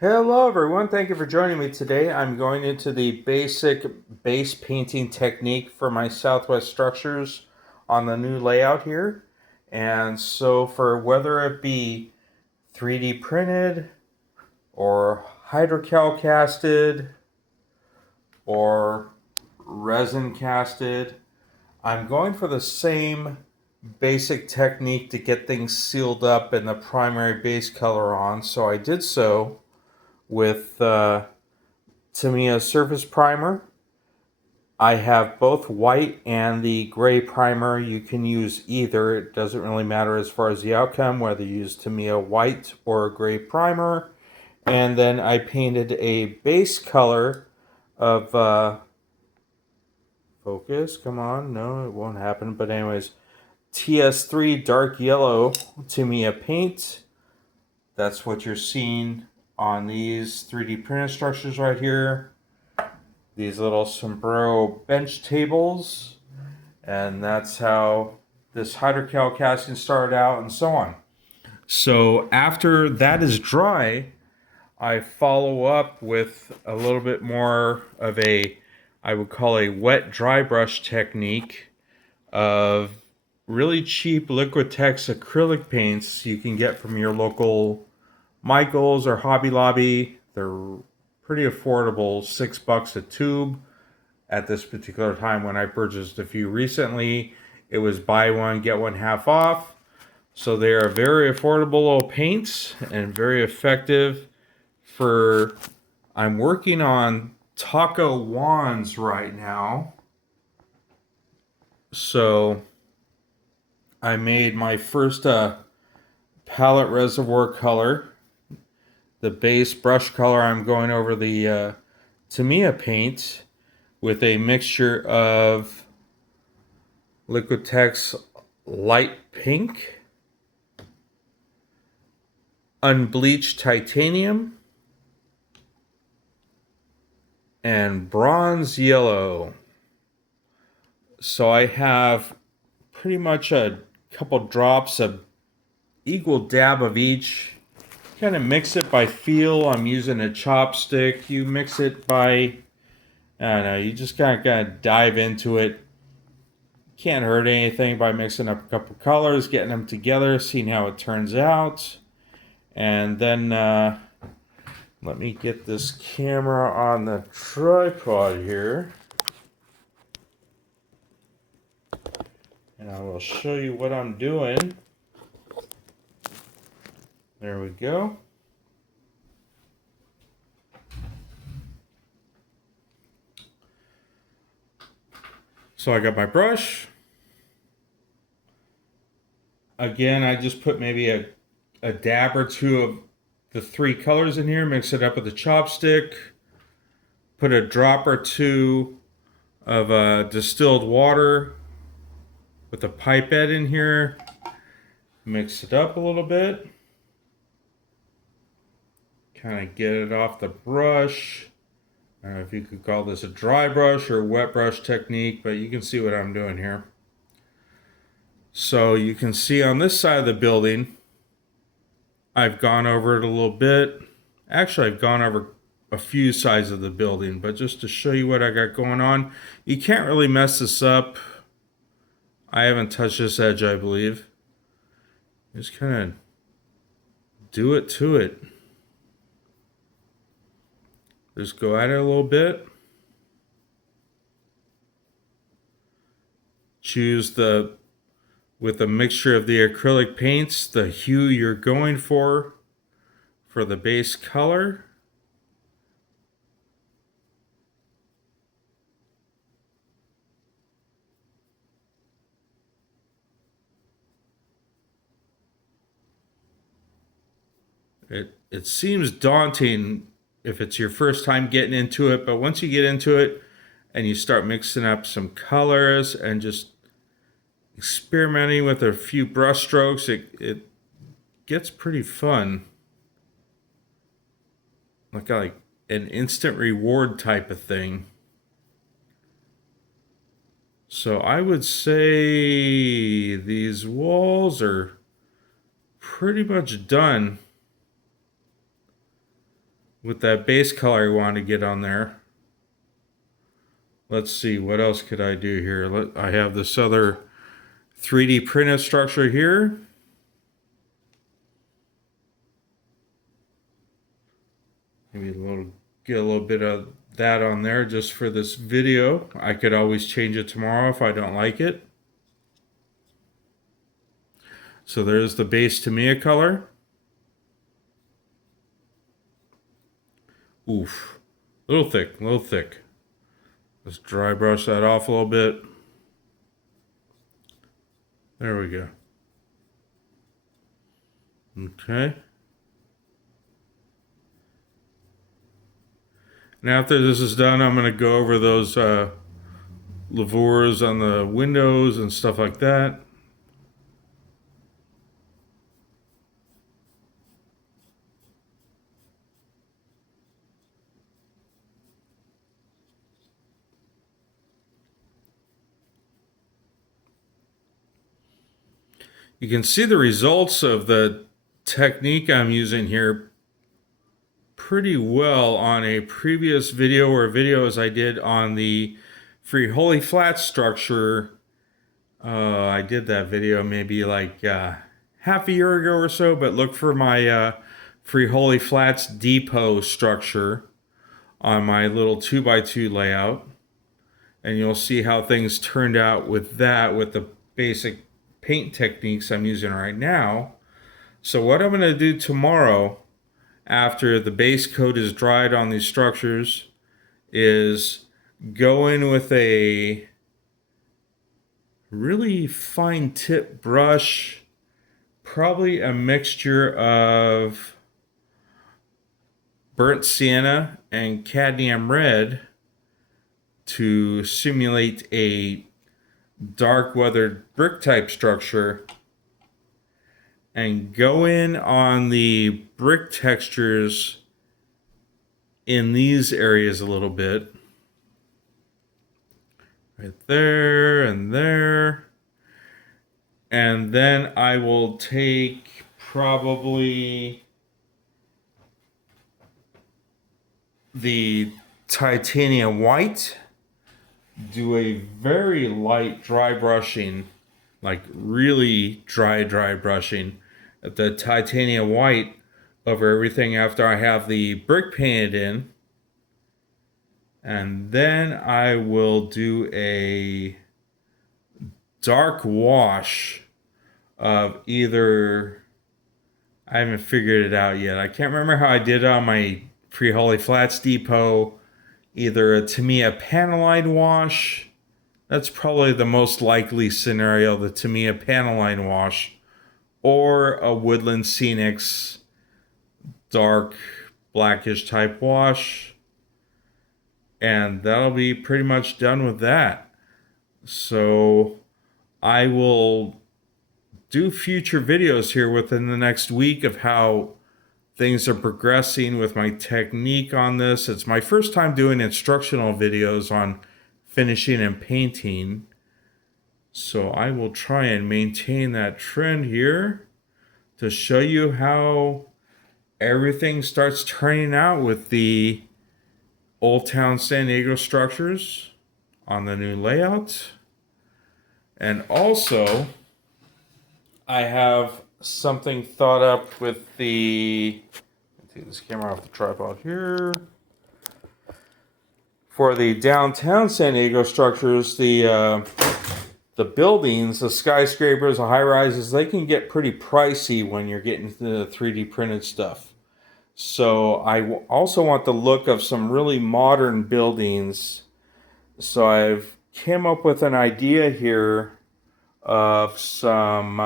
Hello everyone, thank you for joining me today. I'm going into the basic base painting technique for my Southwest structures on the new layout here. And so for whether it be 3D printed or hydrocal casted or resin casted, I'm going for the same basic technique to get things sealed up and the primary base color on. So I did so with Tamiya Surface Primer. I have both white and the gray primer. You can use either. It doesn't really matter as far as the outcome, whether you use Tamiya white or a gray primer. And then I painted a base color of, focus, come on, no, it won't happen. But anyways, TS3 dark yellow Tamiya paint. That's what you're seeing on these 3D printed structures right here. These little sombrero bench tables, and that's how this hydrocal casting started out, and so on. So after that is dry, I follow up with a little bit more of a, I would call a wet dry brush technique of really cheap Liquitex acrylic paints you can get from your local Michaels or Hobby Lobby. They're pretty affordable, $6 a tube. At this particular time, when I purchased a few recently, it was buy one get one half off. So they are very affordable little paints and very effective for, I'm working on taco wands right now. So I made my first palette reservoir color. The base brush color, I'm going over the Tamiya paint with a mixture of Liquitex light pink, unbleached titanium, and bronze yellow. So I have pretty much a couple drops of equal dab of each. Kind of mix it by feel. I'm using a chopstick. You mix it by, I don't know, you just kind of dive into it. Can't hurt anything by mixing up a couple colors, getting them together, seeing how it turns out. And then let me get this camera on the tripod here. And I will show you what I'm doing. There we go. So I got my brush. Again, I just put maybe a dab or two of the three colors in here, mix it up with a chopstick, put a drop or two of distilled water with a pipette in here, mix it up a little bit, kind of get it off the brush. I don't know if you could call this a dry brush or a wet brush technique, but you can see what I'm doing here. So you can see on this side of the building, I've gone over it a little bit. Actually, I've gone over a few sides of the building, but just to show you what I got going on, you can't really mess this up. I haven't touched this edge, I believe. Just kind of do it to it. Just go at it a little bit. Choose with a mixture of the acrylic paints, the hue you're going for the base color. It seems daunting if it's your first time getting into it, but once you get into it and you start mixing up some colors and just experimenting with a few brush strokes, it gets pretty fun. Like an instant reward type of thing. So I would say these walls are pretty much done. with that base color I want to get on there. Let's see, what else could I do here? I have this other 3D printed structure here. Maybe get a little bit of that on there just for this video. I could always change it tomorrow if I don't like it. So there's the base Tamiya color. Oof. A little thick, a little thick. Let's dry brush that off a little bit. There we go. Okay. And after this is done, I'm going to go over those lavurs on the windows and stuff like that. You can see the results of the technique I'm using here pretty well on a previous video or videos I did on the Frijoles Flats structure. I did that video maybe like half a year ago or so, but look for my Frijoles Flats depot structure on my little 2x2 layout, and you'll see how things turned out with that, with the basic paint techniques I'm using right now. So what I'm going to do tomorrow, after the base coat is dried on these structures, is go in with a really fine tip brush, probably a mixture of burnt sienna and cadmium red, to simulate a dark weathered brick type structure, and go in on the brick textures in these areas a little bit. Right there and there. And then I will take probably the titanium white, do a very light dry brushing, like really dry brushing at the titanium white over everything after I have the brick painted in. And then I will do a dark wash of either, I haven't figured it out yet. I can't remember how I did it on my Frijoles Flats depot. Either a Tamiya Panaline wash. That's probably the most likely scenario, the Tamiya Panaline wash. Or a Woodland Scenics dark blackish type wash. And that'll be pretty much done with that. So I will do future videos here within the next week of how things are progressing with my technique on this. It's my first time doing instructional videos on finishing and painting. So I will try and maintain that trend here to show you how everything starts turning out with the Old Town San Diego structures on the new layout. And also, I have something thought up with the, take this camera off the tripod here. For the downtown San Diego structures, the buildings, the skyscrapers, the high rises, they can get pretty pricey when you're getting the 3D printed stuff. So I also want the look of some really modern buildings. So I've came up with an idea here of some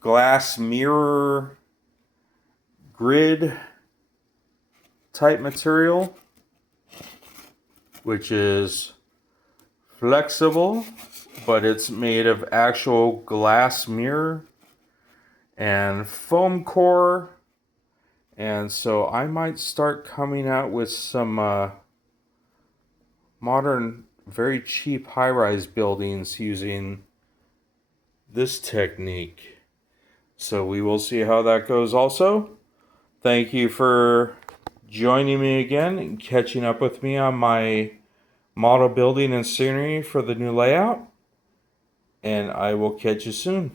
glass mirror grid type material, which is flexible, but it's made of actual glass mirror and foam core. And so I might start coming out with some modern, very cheap high-rise buildings using this technique. So we will see how that goes also. Thank you for joining me again and catching up with me on my model building and scenery for the new layout. And I will catch you soon.